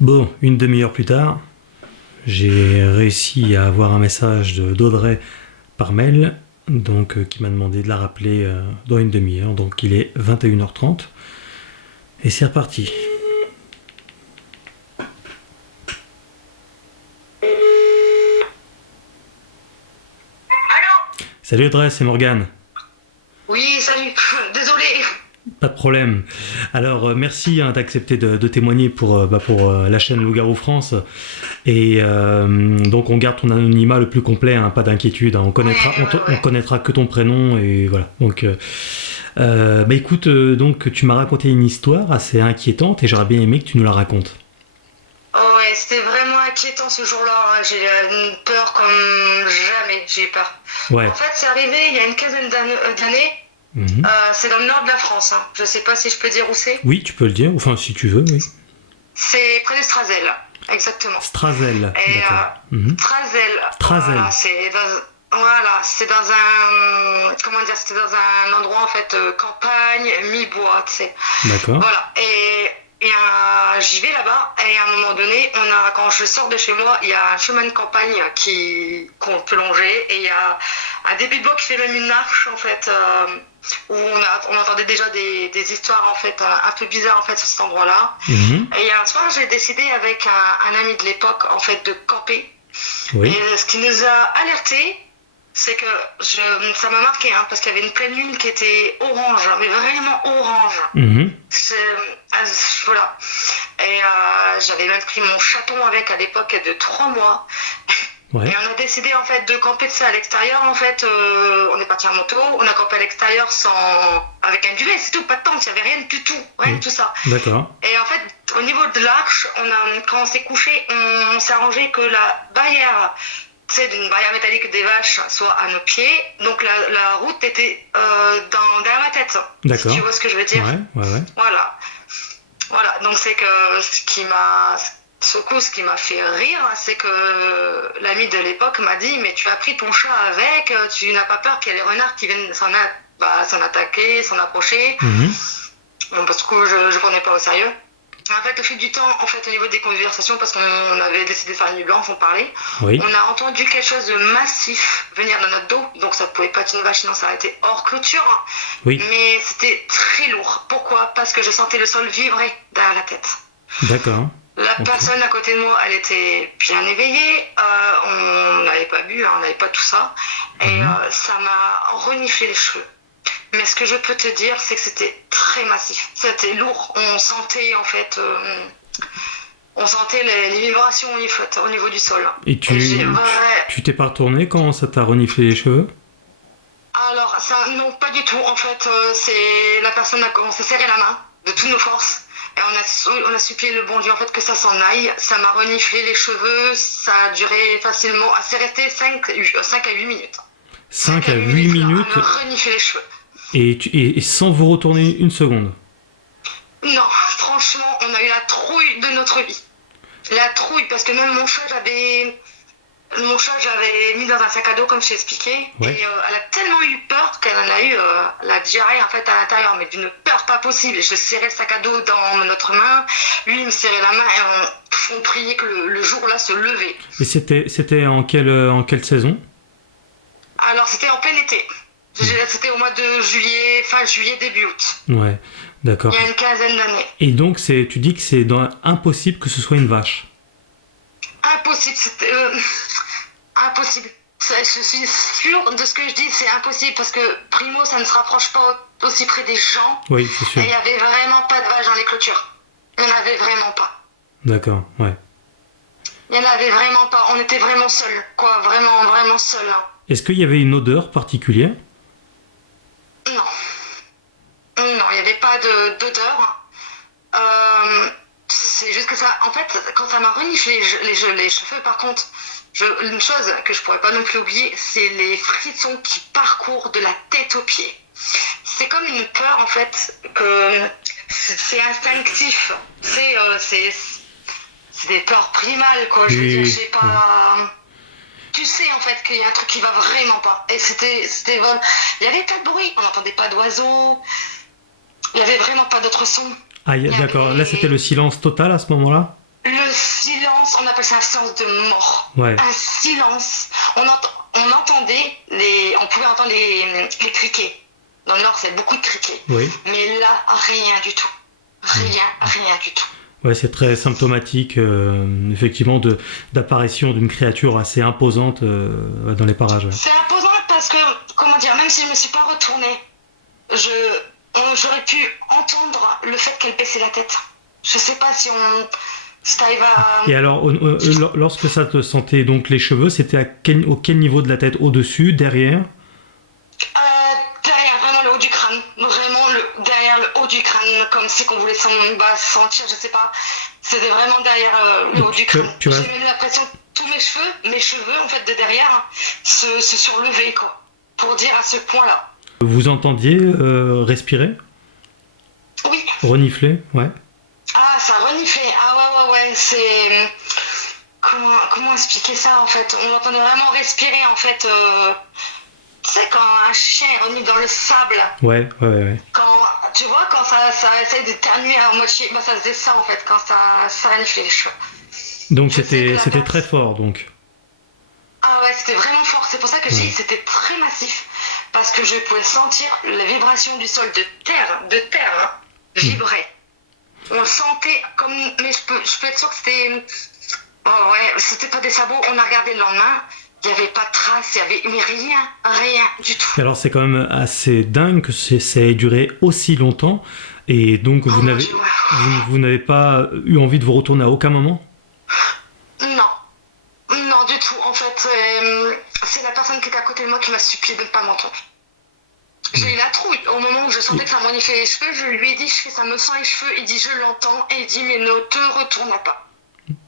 Bon, une demi-heure plus tard, j'ai réussi à avoir un message d'Audrey par mail, qui m'a demandé de la rappeler dans une demi-heure. Donc il est 21h30 et c'est reparti. Allô? Salut Audrey, c'est Morgane. Oui, salut. Désolé. Pas de problème. Alors merci d'accepter de témoigner pour la chaîne Loup-Garou France. Et donc on garde ton anonymat le plus complet, hein, pas d'inquiétude. Hein. On connaîtra que ton prénom et voilà. Donc écoute, donc tu m'as raconté une histoire assez inquiétante et j'aurais bien aimé que tu nous la racontes. Oh ouais, c'était vraiment inquiétant ce jour-là. J'ai une peur comme jamais. J'ai eu peur. Ouais. En fait, c'est arrivé il y a une quinzaine d'années. Mhm. C'est dans le nord de la France. Hein. Je sais pas si je peux dire où c'est. Oui, tu peux le dire. Enfin, si tu veux, oui. C'est près de Strazel, exactement. Strazel. Et D'accord. Mhm. Strazel. Strazel. Voilà, c'est dans un, comment dire, c'était dans un endroit en fait campagne, mi-bois, tu sais. D'accord. Voilà. Et j'y vais là-bas et à un moment donné, quand je sors de chez moi, il y a un chemin de campagne qu'on peut longer et il y a un début de bois qui fait même une marche en fait où on entendait déjà des histoires en fait un peu bizarres en fait sur cet endroit-là. Mhm. Et un soir, j'ai décidé avec un ami de l'époque en fait de camper. Oui. Et ce qui nous a alertés, c'est que ça m'a marqué hein, parce qu'il y avait une pleine lune qui était orange, mais vraiment orange. Mhm. Voilà. Et j'avais même pris mon chaton avec à l'époque de 3 mois. Ouais. Et on a décidé en fait de camper de ça à l'extérieur. En fait, on est parti en moto, on a campé à l'extérieur avec un duvet, c'est tout, pas de tente, il n'y avait rien du tout, rien de tout ça. D'accord. Et en fait, au niveau de l'arche, quand on s'est couché, on s'est arrangé que la barrière, tu sais, d'une barrière métallique des vaches soit à nos pieds. Donc la route était derrière ma tête. D'accord. Si tu vois ce que je veux dire. Ouais. Voilà. Donc c'est que ce qui m'a fait rire, c'est que l'ami de l'époque m'a dit mais tu as pris ton chat avec, tu n'as pas peur qu'il y ait les renards qui viennent s'en attaquer, s'en approcher. Mhm. Parce que je ne prenais pas au sérieux. En fait, au fil du temps, en fait, au niveau des conversations, parce qu'on avait décidé de faire une nuit blanche, on parlait, Oui. on a entendu quelque chose de massif venir dans notre dos. Donc ça pouvait pas être une vache, sinon ça aurait été hors clôture. Oui. Mais c'était très lourd. Pourquoi? Parce que je sentais le sol vibrer derrière la tête. D'accord. La personne à côté de moi, elle était bien éveillée. On n'avait pas bu, on n'avait pas tout ça. Et ça m'a reniflé les cheveux. Mais ce que je peux te dire, c'est que c'était très massif. C'était lourd. On sentait en fait, les vibrations au niveau du sol. Et tu t'es pas retourné quand ça t'a reniflé les cheveux? Alors, ça, non, pas du tout. En fait, c'est la personne on s'est serré la main de toutes nos forces. Et on a supplié le bon Dieu en fait que ça s'en aille. Ça m'a reniflé les cheveux. Ça a duré facilement. C'est resté 5 à 8 minutes. 5 à 8 minutes. Ça m'a reniflé les cheveux. Et sans vous retourner une seconde? Non, franchement, on a eu la trouille de notre vie. La trouille, parce que même mon chat, j'avais mis dans un sac à dos, comme je t'ai expliqué. Ouais. Et elle a tellement eu peur qu'elle en a eu la diarrhée en fait à l'intérieur, mais d'une peur pas possible. Je serrais le sac à dos dans notre main, lui il me serrait la main et on priait que le jour-là se levait. Et c'était en quelle saison? Alors c'était en plein été. C'était au mois de juillet, fin juillet, début août. Ouais, d'accord. Il y a une quinzaine d'années. Et donc tu dis que c'est impossible que ce soit une vache? Impossible, c'était impossible. Je suis sûre de ce que je dis, c'est impossible parce que primo, ça ne se rapproche pas aussi près des gens. Oui, c'est sûr. Et il n'y avait vraiment pas de vache dans les clôtures. Il n'y en avait vraiment pas. D'accord, ouais. Il n'y en avait vraiment pas. On était vraiment seuls, quoi. Vraiment, vraiment seuls. Hein. Est-ce qu'il y avait une odeur particulière? Non. Non, il n'y avait pas d'odeur. C'est juste que ça... En fait, quand ça m'a reniflé les cheveux, par contre, une chose que je pourrais pas non plus oublier, c'est les frissons qui parcourent de la tête aux pieds. C'est comme une peur, en fait, que c'est instinctif. C'est des peurs primales, quoi. Je veux dire, je sais pas... Tu sais, en fait, qu'il y a un truc qui va vraiment pas. Et c'était vraiment... Il y avait pas de bruit, on n'entendait pas d'oiseaux. Il y avait vraiment pas d'autres sons. Ah, d'accord. Là, c'était le silence total à ce moment-là? Le silence, on appelle ça un silence de mort. Ouais. Un silence. On entendait on pouvait entendre les criquets. Dans le nord, c'est beaucoup de criquets. Oui. Mais là, rien du tout. Rien du tout. Ouais, c'est très symptomatique, effectivement, d'apparition d'une créature assez imposante dans les parages. Ouais. C'est imposant parce que, comment dire, même si je ne me suis pas retournée, j'aurais pu entendre le fait qu'elle baissait la tête. Je sais pas si t'arrives à... Et alors, lorsque ça te sentait donc les cheveux, c'était au quel niveau de la tête? Au-dessus, derrière? Derrière, vraiment le haut du crâne. Vraiment derrière le haut du crâne, comme si qu'on voulait sentir, je sais pas. C'était vraiment derrière le haut du crâne. J'ai même l'impression que tous mes cheveux en fait de derrière se surlevaient, quoi. Pour dire à ce point-là. Vous entendiez respirer? Oui. Renifler? Ouais. Ah, ça reniflait. Ah ouais, c'est... Comment expliquer ça, en fait? On entendait vraiment respirer, en fait. Tu sais, quand un chien renifle dans le sable. Ouais. Tu vois, quand ça essaie d'éternuer à moitié, ça faisait ça, en fait, quand ça reniflait les cheveux. Donc c'était très fort, donc. Ah ouais, c'était vraiment fort. C'est pour ça que j'ai dit c'était très massif. Parce que je pouvais sentir la vibration du sol de terre, vibrer. On sentait comme... Mais je peux être sûre que c'était... Oh ouais, c'était pas des sabots. On a regardé le lendemain, il n'y avait pas de traces, il n'y avait rien du tout. Alors c'est quand même assez dingue que ça ait duré aussi longtemps. Et donc vous n'avez pas eu envie de vous retourner à aucun moment? Non, du tout. En fait, c'est la personne qui était à côté de moi qui m'a supplié de ne pas m'entendre. J'ai eu la trouille. Au moment où je sentais que ça m'eniflait les cheveux, je lui ai dit, ça me sent les cheveux. Il dit, je l'entends. Et il dit, mais ne te retourne pas.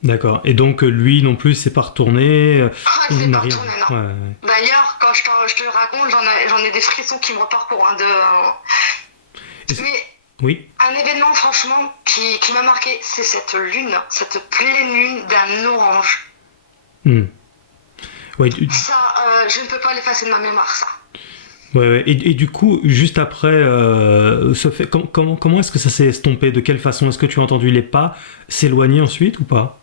D'accord. Et donc lui non plus, c'est pas retourné. Il n'a pas retourné, non. Ouais. D'ailleurs, quand je te raconte, j'en ai des frissons qui me reparcourent. Mais oui. Un événement, franchement, qui m'a marqué, c'est cette pleine lune d'un orange. Ouais, ça, je ne peux pas l'effacer de ma mémoire, ça. Ouais. Et du coup, juste après, comment est-ce que ça s'est estompé? De quelle façon? Est-ce que tu as entendu les pas s'éloigner ensuite ou pas?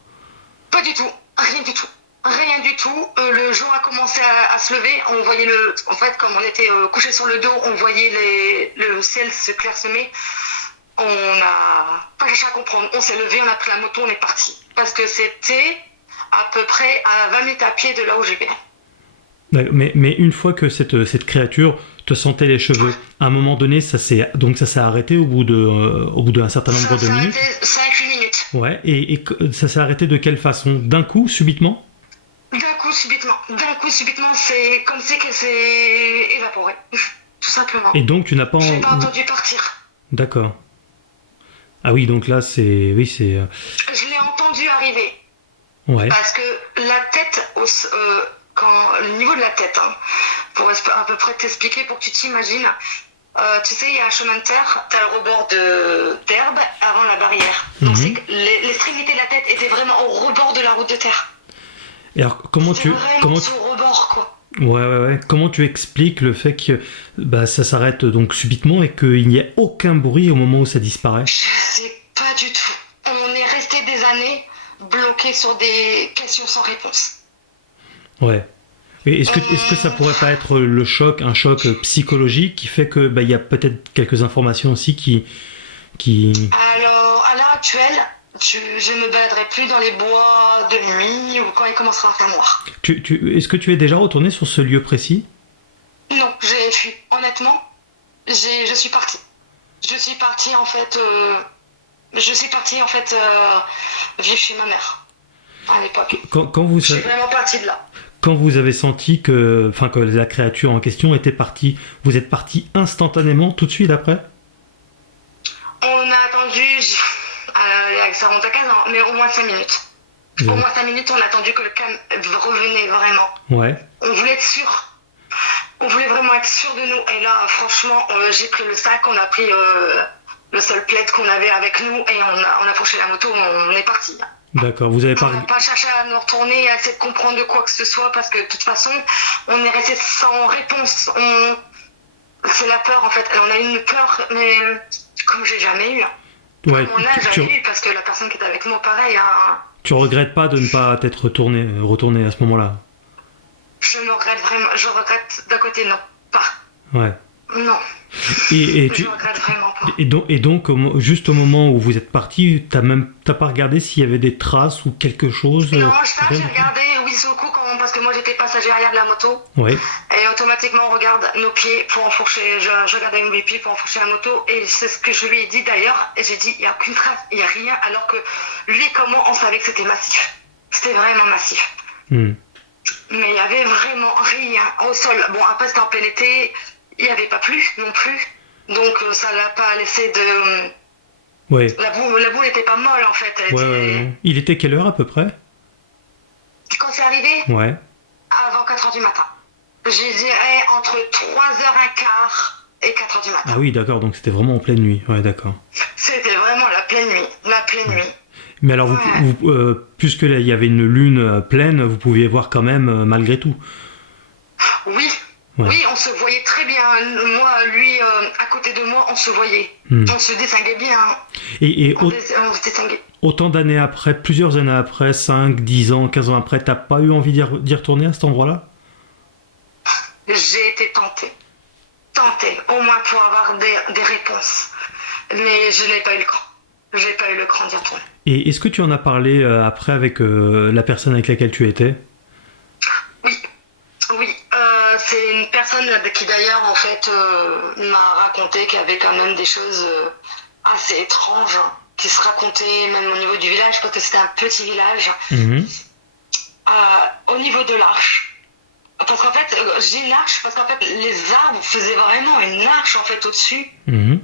Pas du tout, rien du tout. Rien du tout. Le jour a commencé à se lever. On voyait en fait, comme on était couché sur le dos, on voyait le ciel se clairsemer. On n'a pas cherché à comprendre. On s'est levé, on a pris la moto, on est parti. Parce que c'était à peu près à 20 minutes à pied de là où j'étais. Mais une fois que cette créature te sentait les cheveux, à un moment donné, ça s'est arrêté au bout d'un certain nombre de minutes. Ça a 5-8 minutes. Ouais, et ça s'est arrêté de quelle façon? D'un coup, subitement? D'un coup, subitement, c'est comme si qu'elle s'est évaporée. Tout simplement. Et donc, tu n'as pas... Je n'ai pas entendu partir. D'accord. Ah oui, donc là, c'est... Oui, c'est... Je l'ai entendu arriver. Ouais. Parce que la tête... le niveau de la tête, pour à peu près t'expliquer, pour que tu t'imagines, tu sais, il y a un chemin de terre, tu as le rebord d'herbe avant la barrière. Donc c'est que l'extrémité de la tête était vraiment au rebord de la route de terre. Et alors, comment tu au rebord, quoi. Ouais. Comment tu expliques le fait que ça s'arrête donc subitement et qu'il n'y ait aucun bruit au moment où ça disparaît? Je sais pas du tout. On est resté des années bloqués sur des questions sans réponse. Ouais. Et est-ce que ça pourrait pas être un choc psychologique qui fait que il y a peut-être quelques informations aussi qui... Alors, à l'heure actuelle, je ne me baladerai plus dans les bois de nuit ou quand il commencera à faire noir. Est-ce que tu es déjà retourné sur ce lieu précis? Non, j'ai fui. Honnêtement, je suis partie. Je suis partie en fait vivre chez ma mère à l'époque. Je suis vraiment partie de là. Quand vous avez senti que la créature en question était partie, vous êtes parti instantanément, tout de suite après? On a attendu, ça remonte à 15 ans, mais au moins 5 minutes. Au moins 5 minutes, on a attendu que le calme revenait vraiment. Ouais. On voulait être sûr. On voulait vraiment être sûr de nous. Et là, franchement, j'ai pris le sac, on a pris le seul plaid qu'on avait avec nous et on a approché la moto, on est parti. D'accord, vous avez pas... On n'a pas cherché à nous retourner, à essayer de comprendre de quoi que ce soit, parce que de toute façon, on est resté sans réponse. C'est la peur, en fait. On a eu une peur, mais comme j'ai jamais eu. Ouais, on n'a jamais eu, parce que la personne qui était avec moi, pareil, Tu regrettes pas de ne pas t'être retourné à ce moment-là? Je me regrette vraiment. Je regrette d'un côté, non. Pas. Ouais. Non. Et Je regrette vraiment pas. et donc, juste au moment où vous êtes parti, t'as pas regardé s'il y avait des traces ou quelque chose? Non, ça, Rien j'ai du tout. regardé Wissoku parce que moi j'étais passager arrière de la moto. Ouais. Et automatiquement on regarde nos pieds pour enfourcher. Je regardais mes pieds pour enfourcher la moto. Et c'est ce que je lui ai dit d'ailleurs. Et j'ai dit, il n'y a aucune trace, il n'y a rien. Alors que lui, comment on savait que c'était massif. C'était vraiment massif. Hmm. Mais il n'y avait vraiment rien au sol. Bon, après c'était en plein été. Il n'y avait pas plu non plus. Donc ça l'a pas laissé de... Ouais. La boue n'était pas molle en fait. Elle Ouais, était... ouais. Il était quelle heure à peu près? Quand c'est arrivé, Ouais. avant 4h du matin. Je dirais entre 3h15 et 4h du matin. Ah oui, d'accord, donc c'était vraiment en pleine nuit. Ouais, d'accord. C'était vraiment la pleine nuit. La pleine nuit. Mais alors, Ouais. puisque là, il y avait une lune pleine, vous pouviez voir quand même malgré tout. Oui. Ouais. Oui, on se voyait très bien. Moi, lui, à côté de moi, on se voyait. Hmm. On se distinguait bien. Et On se distinguait. autant d'années après, plusieurs années après, 5, 10 ans, 15 ans après, t'as pas eu envie d'y retourner à cet endroit-là? J'ai été tentée. Tentée, au moins pour avoir des réponses. Mais je n'ai pas eu le cran. J'ai pas eu le cran d'y retourner. Et est-ce que tu en as parlé après avec la personne avec laquelle tu étais? Oui. Oui. C'est une personne qui d'ailleurs, en fait, m'a raconté qu'il y avait quand même des choses assez étranges qui se racontaient même au niveau du village, parce que c'était un petit village. Mhm. Au niveau de l'arche. Parce qu'en fait, j'ai une arche, parce qu'en fait, les arbres faisaient vraiment une arche, en fait, au-dessus. Mhm.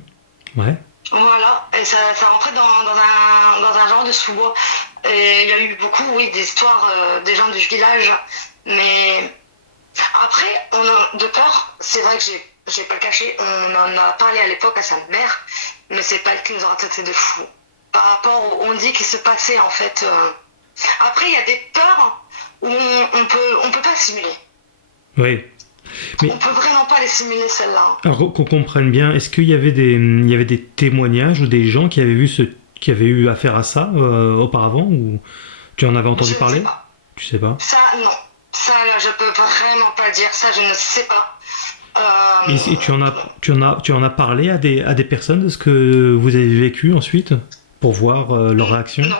Ouais. Voilà, et ça rentrait dans un genre de sous-bois. Et il y a eu beaucoup, oui, d'histoires des gens du village. Mais après, de peur, c'est vrai que j'ai pas le caché, on en a parlé à l'époque à sa mère, mais c'est pas elle qui nous aura traité de fou. Par rapport au on dit qu'il se passait, en fait. Après, il y a des peurs où on peut pas simuler. Oui. Mais On peut vraiment pas les simuler, celles-là. alors qu'on comprenne bien, est-ce qu'il y avait des témoignages ou des gens qui avaient eu affaire à ça auparavant, ou tu en avais entendu Je ne parler? sais pas. Tu sais pas? Ça, non. Ça, là, je peux vraiment pas le dire. Ça, je ne sais pas. Et tu en as parlé à des personnes de ce que vous avez vécu ensuite pour voir leur réaction? Non.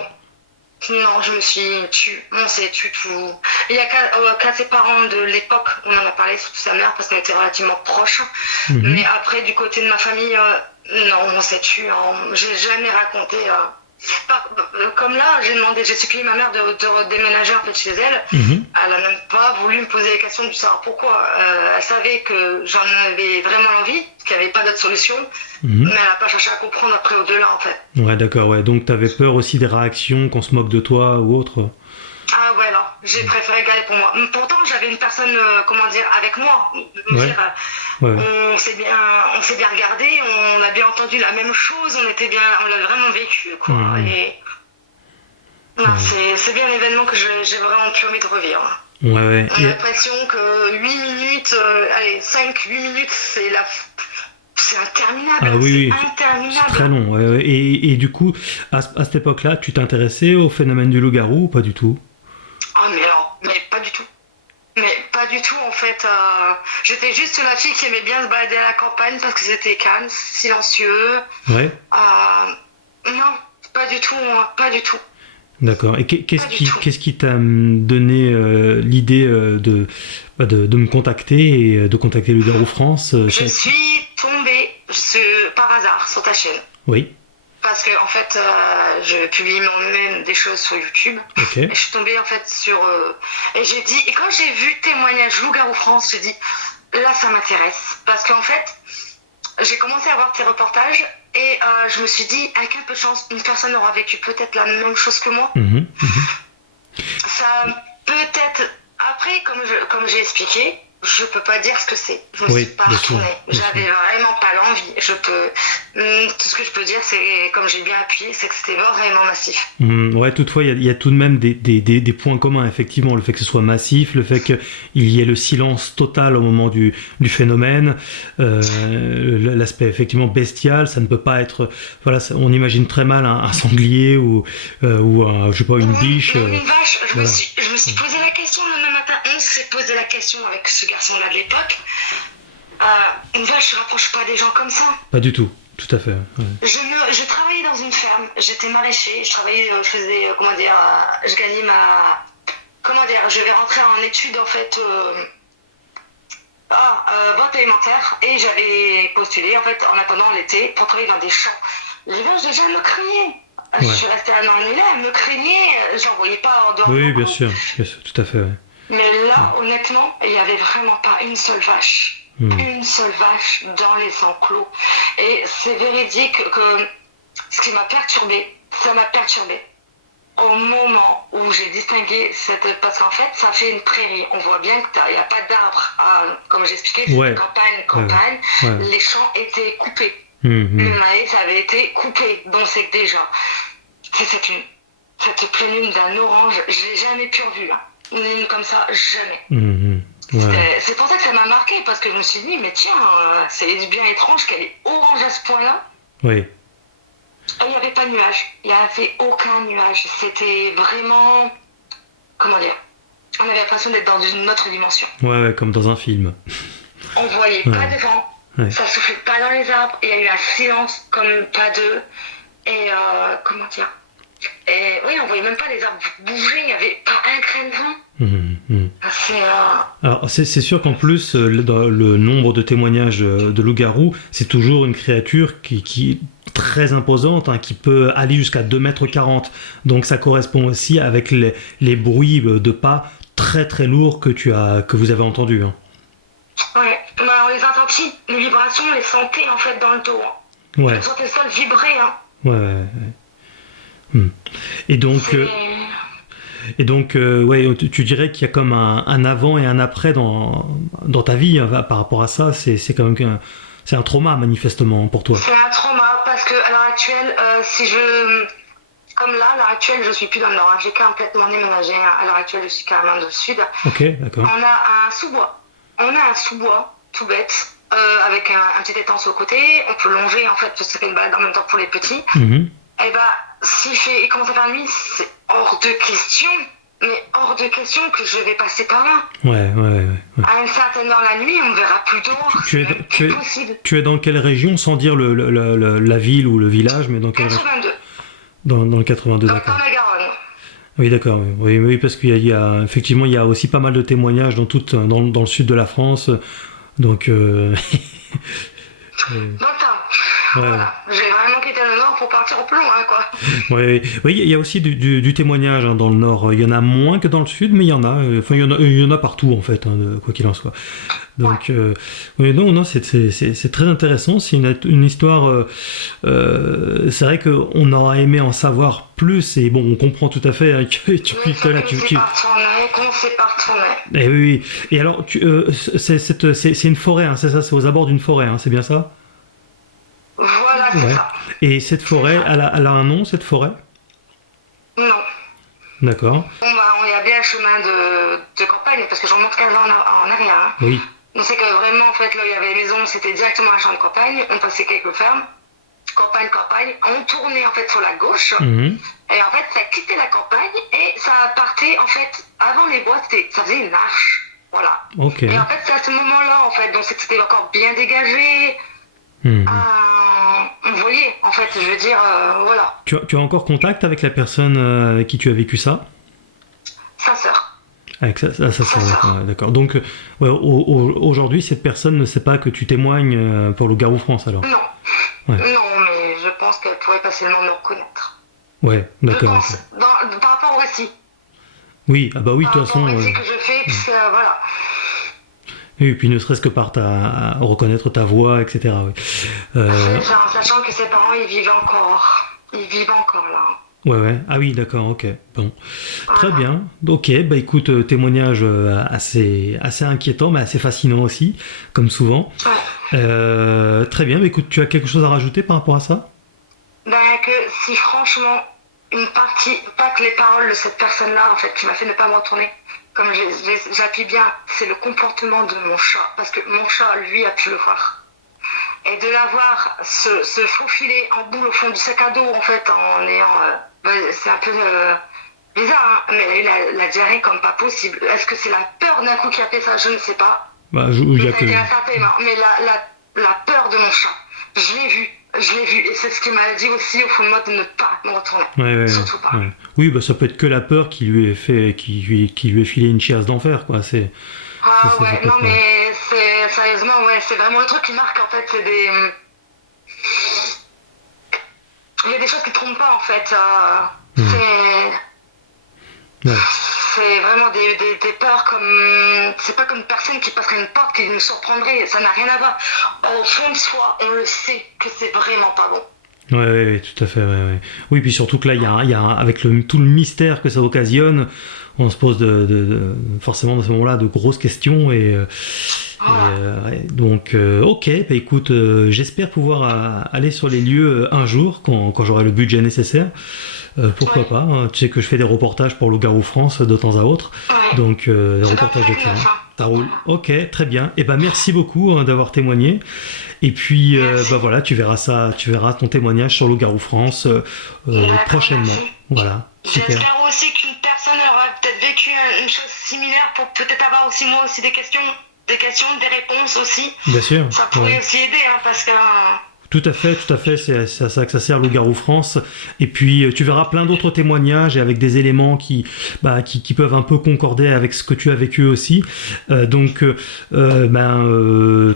Non, je me suis tue. On s'est tue tout. Il y a qu'à ses parents de l'époque, on en a parlé, surtout sa mère, parce qu'on était relativement proches. Mhm. Mais après, du côté de ma famille, non, on s'est tue. J'ai jamais raconté. Comme là, j'ai supplié ma mère de déménager en fait chez elle. Mhm. Elle a même pas voulu me poser les questions du savoir pourquoi. Elle savait que j'en avais vraiment envie, qu'il n'y avait pas d'autre solution, Mhm. mais elle n'a pas cherché à comprendre après au-delà en fait. Ouais, d'accord, ouais. Donc t'avais peur aussi des réactions, qu'on se moque de toi ou autre? Ah ouais, alors, j'ai préféré garder pour moi. Pourtant, j'avais une personne, comment dire, avec moi. Ouais. Ouais. On s'est bien regardé, on a bien entendu la même chose, on l'a vraiment vécu, quoi. Mhm. Et non, c'est bien l'événement que j'ai vraiment plus envie de revivre. Ouais, ouais. On a l'impression que 8 minutes, 5-8 minutes, c'est interminable. Ah oui, C'est interminable. c'est très long. Ouais, ouais. Et du coup, à cette époque-là, tu t'intéressais au phénomène du loup-garou ou pas du tout? Ah mais non, mais pas du tout. Mais pas du tout en fait. J'étais juste la fille qui aimait bien se balader à la campagne parce que c'était calme, silencieux. Ouais. Non, pas du tout, pas du tout. D'accord. Et Pas du tout. qu'est-ce qui t'a donné l'idée de me contacter et de contacter le Loup-garou France Je suis tombée par hasard sur ta chaîne. Oui. Parce que en fait, je publie moi-même des choses sur YouTube. Ok. Et je suis tombée en fait sur... et j'ai dit... Et quand j'ai vu témoignage Loup-garou France, j'ai dit, là ça m'intéresse. Parce qu'en fait, j'ai commencé à voir tes reportages et je me suis dit, avec un peu de chance, une personne aura vécu peut-être la même chose que moi. Mhm, mhm. Ça peut-être... Après, comme j'ai expliqué, je peux pas dire ce que c'est. Je me Oui, suis pas bien sûr, retournée. bien sûr. J'avais vraiment pas l'envie. Tout ce que je peux dire, c'est, comme j'ai bien appuyé, c'est que c'était vraiment massif. Ouais, toutefois, il y a tout de même des points communs, effectivement. Le fait que ce soit massif, le fait qu'il y ait le silence total au moment du phénomène, l'aspect effectivement bestial, ça ne peut pas être... Voilà, on imagine très mal un sanglier ou je sais pas, une biche. Une vache, voilà. Je me suis posé la question le lendemain matin. On s'est posé la question avec ce garçon-là de l'époque. Une vache se rapproche pas des gens comme ça. Pas du tout, tout à fait. Ouais. Je travaillais dans une ferme, j'étais maraîcher, je faisais, je gagnais je vais rentrer en études en fait, boîte alimentaire, et j'avais postulé en fait en attendant l'été pour travailler dans des champs. Les vaches déjà me craignaient. Je suis restée un an et demi là, elles me craignaient, j'en voyais pas en dehors. Oui, bien sûr, tout à fait. Ouais. Mais là, honnêtement, il n'y avait vraiment pas une seule vache. Une seule vache dans les enclos. Et c'est véridique que ce qui m'a perturbée, ça m'a perturbée. Au moment où j'ai distingué parce qu'en fait, ça fait une prairie. On voit bien qu'il n'y a pas d'arbres. Comme j'expliquais, c'est campagne. Ouais. Les champs étaient coupés. Le maïs avait été coupé. Donc c'est que déjà, c'est cette pleine lune d'un orange, je l'ai jamais pu revu. Une lune comme ça, jamais. Ouais. C'est pour ça que ça m'a marqué, parce que je me suis dit, mais tiens, c'est bien étrange qu'elle est orange à ce point-là. Oui. Et il n'y avait pas de nuage. Il n'y avait aucun nuage. C'était vraiment... Comment dire ? On avait l'impression d'être dans une autre dimension. Ouais, comme dans un film. On ne voyait pas de vent. Ouais. Ça soufflait pas dans les arbres. Il y a eu un silence comme pas deux. Et comment dire ? Et oui, on voyait même pas les arbres bouger. Il n'y avait pas un grain de vent. Alors c'est sûr qu'en plus le nombre de témoignages de loups-garous, c'est toujours une créature qui est très imposante, hein, qui peut aller jusqu'à 2,40 m. Donc ça correspond aussi avec les bruits de pas très très lourds que vous avez entendus. Hein. Ouais, on les entendit, les vibrations, on les sentait en fait dans le dos. Hein. Ouais. On sentait le sol vibrer. Hein. Ouais. Et donc, ouais, tu dirais qu'il y a comme un avant et un après dans ta vie hein, par rapport à ça. C'est quand même c'est un trauma manifestement pour toi. C'est un trauma parce que à l'heure actuelle, comme là, à l'heure actuelle, je suis plus dans le nord. Hein, j'ai complètement déménagé. Hein, à l'heure actuelle, je suis carrément dans le sud. Ok, d'accord. On a un sous-bois tout bête avec un petit étang au côté. On peut longer en fait parce que ça fait une balade en même temps pour les petits. Et il commence à faire nuit, c'est hors de question, mais hors de question que je vais passer par là. Ouais. À une certaine heure la nuit, on ne verra plus dehors. Tu es dans quelle région, sans dire la ville ou le village, mais dans quelle 82. Dans le 82, d'accord. Dans la Garonne. Oui, d'accord. Oui, parce qu'il y a effectivement, il y a aussi pas mal de témoignages dans le sud de la France, donc. Voilà. J'ai vraiment quitté le nord pour partir au plus loin, quoi. Oui, il y a aussi du témoignage hein, dans le nord. Il y en a moins que dans le sud, mais il y en a. Enfin, il y en a partout en fait, hein, quoi qu'il en soit. Donc, non, c'est très intéressant. C'est une histoire. C'est vrai qu'on aurait aimé en savoir plus. Et bon, on comprend tout à fait hein, que tu. Qu'on s'est pas retourné. Et oui. Et alors, c'est une forêt, hein, c'est ça. C'est aux abords d'une forêt, hein, c'est bien ça. Voilà, c'est ça. Et cette forêt, elle a un nom, cette forêt ? Non. D'accord. Bon, il y a bien un chemin de campagne, parce que je remonte 15 ans en arrière. Hein. Oui. On sait que vraiment, en fait, là où il y avait les maisons, c'était directement un champ de campagne. On passait quelques fermes. Campagne. On tournait, en fait, sur la gauche. Et en fait, ça quittait la campagne et ça partait, en fait, avant les bois, ça faisait une arche. Voilà. Ok. Et en fait, c'est à ce moment-là, en fait, donc c'était encore bien dégagé. On voyait, en fait, je veux dire, voilà. Tu as encore contact avec la personne avec qui tu as vécu ça ? Sa sœur. Avec sa sœur, d'accord. Donc, aujourd'hui, cette personne ne sait pas que tu témoignes pour Loups-garous France, alors ? Non. Ouais. Non, mais je pense qu'elle pourrait facilement me reconnaître. Ouais, d'accord. Je pense, par rapport au récit. Oui, ah bah oui, de toute façon... Par rapport au récit que je fais, puisque, voilà... Et puis ne serait-ce que par reconnaître ta voix, etc. Oui. En sachant que ses parents, ils vivent encore là. Ouais. Ah oui, d'accord, ok. Bon. Très Voilà. bien. Ok, bah écoute, témoignage assez inquiétant, mais assez fascinant aussi, comme souvent. Ouais. Très bien, bah écoute, tu as quelque chose à rajouter par rapport à ça? Ben, que si franchement, une partie, pas que les paroles de cette personne-là, en fait, qui m'a fait ne pas me retourner, comme j'appuie bien, c'est le comportement de mon chat. Parce que mon chat, lui, a pu le voir. Et de la voir se faufiler en boule au fond du sac à dos, en fait, en ayant. C'est un peu bizarre, hein, mais il a la diarrhée comme pas possible. Est-ce que c'est la peur d'un coup qui a fait ça? Je ne sais pas. Bah, il Mais y a ça a que. été un certain paiement. Mais la peur de mon chat, je l'ai vu. Je l'ai vu. Et c'est ce qui m'a dit aussi au fond de moi de ne pas me retourner. Ouais. Surtout pas. Ouais. Oui, bah ça peut être que la peur qui lui ait fait, qui lui ait filé une chiasse d'enfer, quoi. Ah Ça ouais, peut non être. mais c'est sérieusement, ouais, c'est vraiment le truc qui marque en fait. C'est des. Il y a des choses qui trompent pas en fait. Ouais. C'est vraiment des peurs comme. C'est pas comme une personne qui passerait une porte qui nous surprendrait. Ça n'a rien à voir. Au fond de soi, on le sait que c'est vraiment pas bon. Ouais, tout à fait. Ouais. Oui, puis surtout que là, avec tout le mystère que ça occasionne, on se pose forcément dans ce moment-là de grosses questions donc, ok, bah écoute, j'espère pouvoir aller sur les lieux un jour quand j'aurai le budget nécessaire. Pourquoi Ouais. pas, hein. Tu sais que je fais des reportages pour Loup-Garou France de temps à autre, Ouais. donc des C'est pas reportages de très terrain. neuf, hein. Ça roule. Ok, très bien. Et ben merci beaucoup d'avoir témoigné. Et puis Merci. bah voilà, tu verras ton témoignage sur Loup-Garou France D'accord, prochainement. merci. Voilà, super. J'espère aussi qu'une personne aura peut-être vécu une chose similaire pour peut-être avoir aussi moi aussi des questions, des réponses aussi. Bien sûr. Ça pourrait Ouais. aussi aider, hein, parce que. Tout à fait, c'est à ça que ça sert Loup-Garou France. Et puis tu verras plein d'autres témoignages et avec des éléments qui peuvent un peu concorder avec ce que tu as vécu aussi. De toute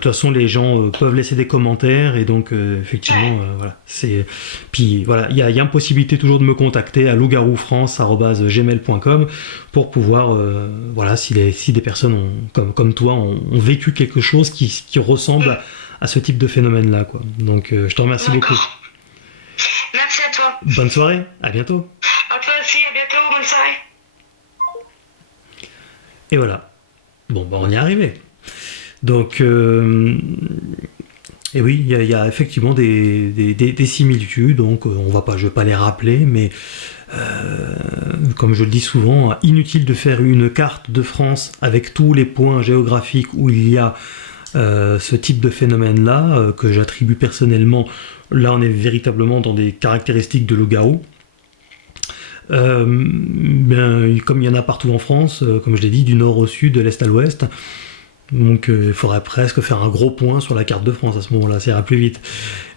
façon les gens peuvent laisser des commentaires et donc effectivement voilà. Puis voilà, il y a une possibilité toujours de me contacter à loup-garou-france@gmail.com pour pouvoir voilà si des personnes comme toi ont vécu quelque chose qui ressemble à ce type de phénomène-là, quoi. Donc, je te remercie beaucoup. Merci à toi. Bonne soirée, à bientôt. À toi aussi, à bientôt, bonne soirée. Et voilà. Bon, bah, on y est arrivé. Donc, et oui, il y a effectivement des similitudes, donc je vais pas les rappeler, mais comme je le dis souvent, inutile de faire une carte de France avec tous les points géographiques où il y a ce type de phénomène-là, que j'attribue personnellement. Là, on est véritablement dans des caractéristiques de loup-garou. Comme il y en a partout en France, comme je l'ai dit, du nord au sud, de l'est à l'ouest, donc il faudrait presque faire un gros point sur la carte de France à ce moment-là, ça ira plus vite.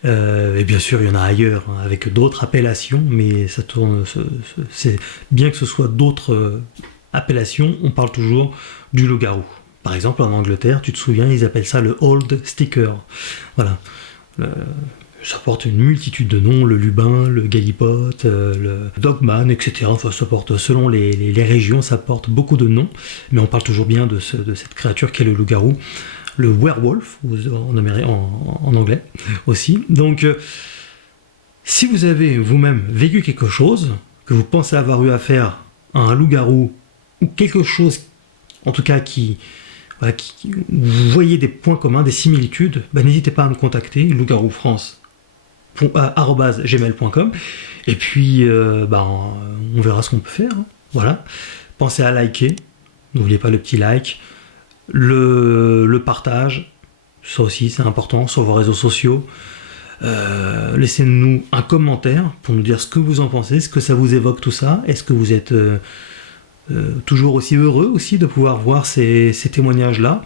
Et bien sûr, il y en a ailleurs, hein, avec d'autres appellations, mais ça tourne. C'est bien que ce soit d'autres appellations, on parle toujours du loup-garou. Par exemple, en Angleterre, tu te souviens, ils appellent ça le Old Sticker. Voilà. Ça porte une multitude de noms, le lubin, le galipote, le dogman, etc. Enfin, ça porte, selon les régions, ça porte beaucoup de noms, mais on parle toujours bien de cette créature qu'est le loup-garou, le werewolf, en anglais aussi. Donc, si vous avez vous-même vécu quelque chose, que vous pensez avoir eu affaire à un loup-garou, ou quelque chose, en tout cas, vous voyez des points communs, des similitudes, n'hésitez pas à me contacter, loup-garou-france@gmail.com, et puis on verra ce qu'on peut faire. Hein. Voilà. Pensez à liker, n'oubliez pas le petit like, le partage, ça aussi c'est important, sur vos réseaux sociaux. Laissez-nous un commentaire pour nous dire ce que vous en pensez, ce que ça vous évoque tout ça, est-ce que vous êtes toujours aussi heureux aussi de pouvoir voir ces témoignages-là.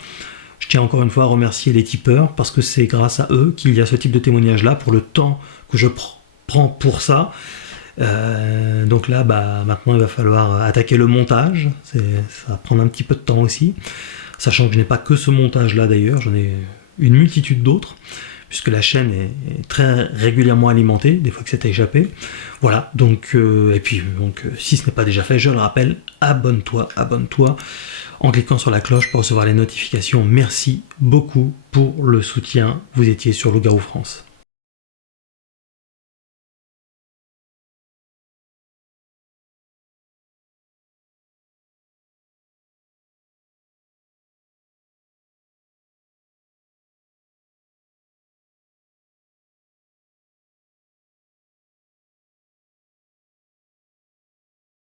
Je tiens encore une fois à remercier les tipeurs parce que c'est grâce à eux qu'il y a ce type de témoignage-là, pour le temps que je prends pour ça. Donc là, maintenant il va falloir attaquer le montage. Ça va prendre un petit peu de temps aussi, sachant que je n'ai pas que ce montage-là d'ailleurs, j'en ai une multitude d'autres, puisque la chaîne est très régulièrement alimentée, des fois que c'est échappé. Voilà, donc, si ce n'est pas déjà fait, je le rappelle, abonne-toi en cliquant sur la cloche pour recevoir les notifications. Merci beaucoup pour le soutien, vous étiez sur Loup-Garou France.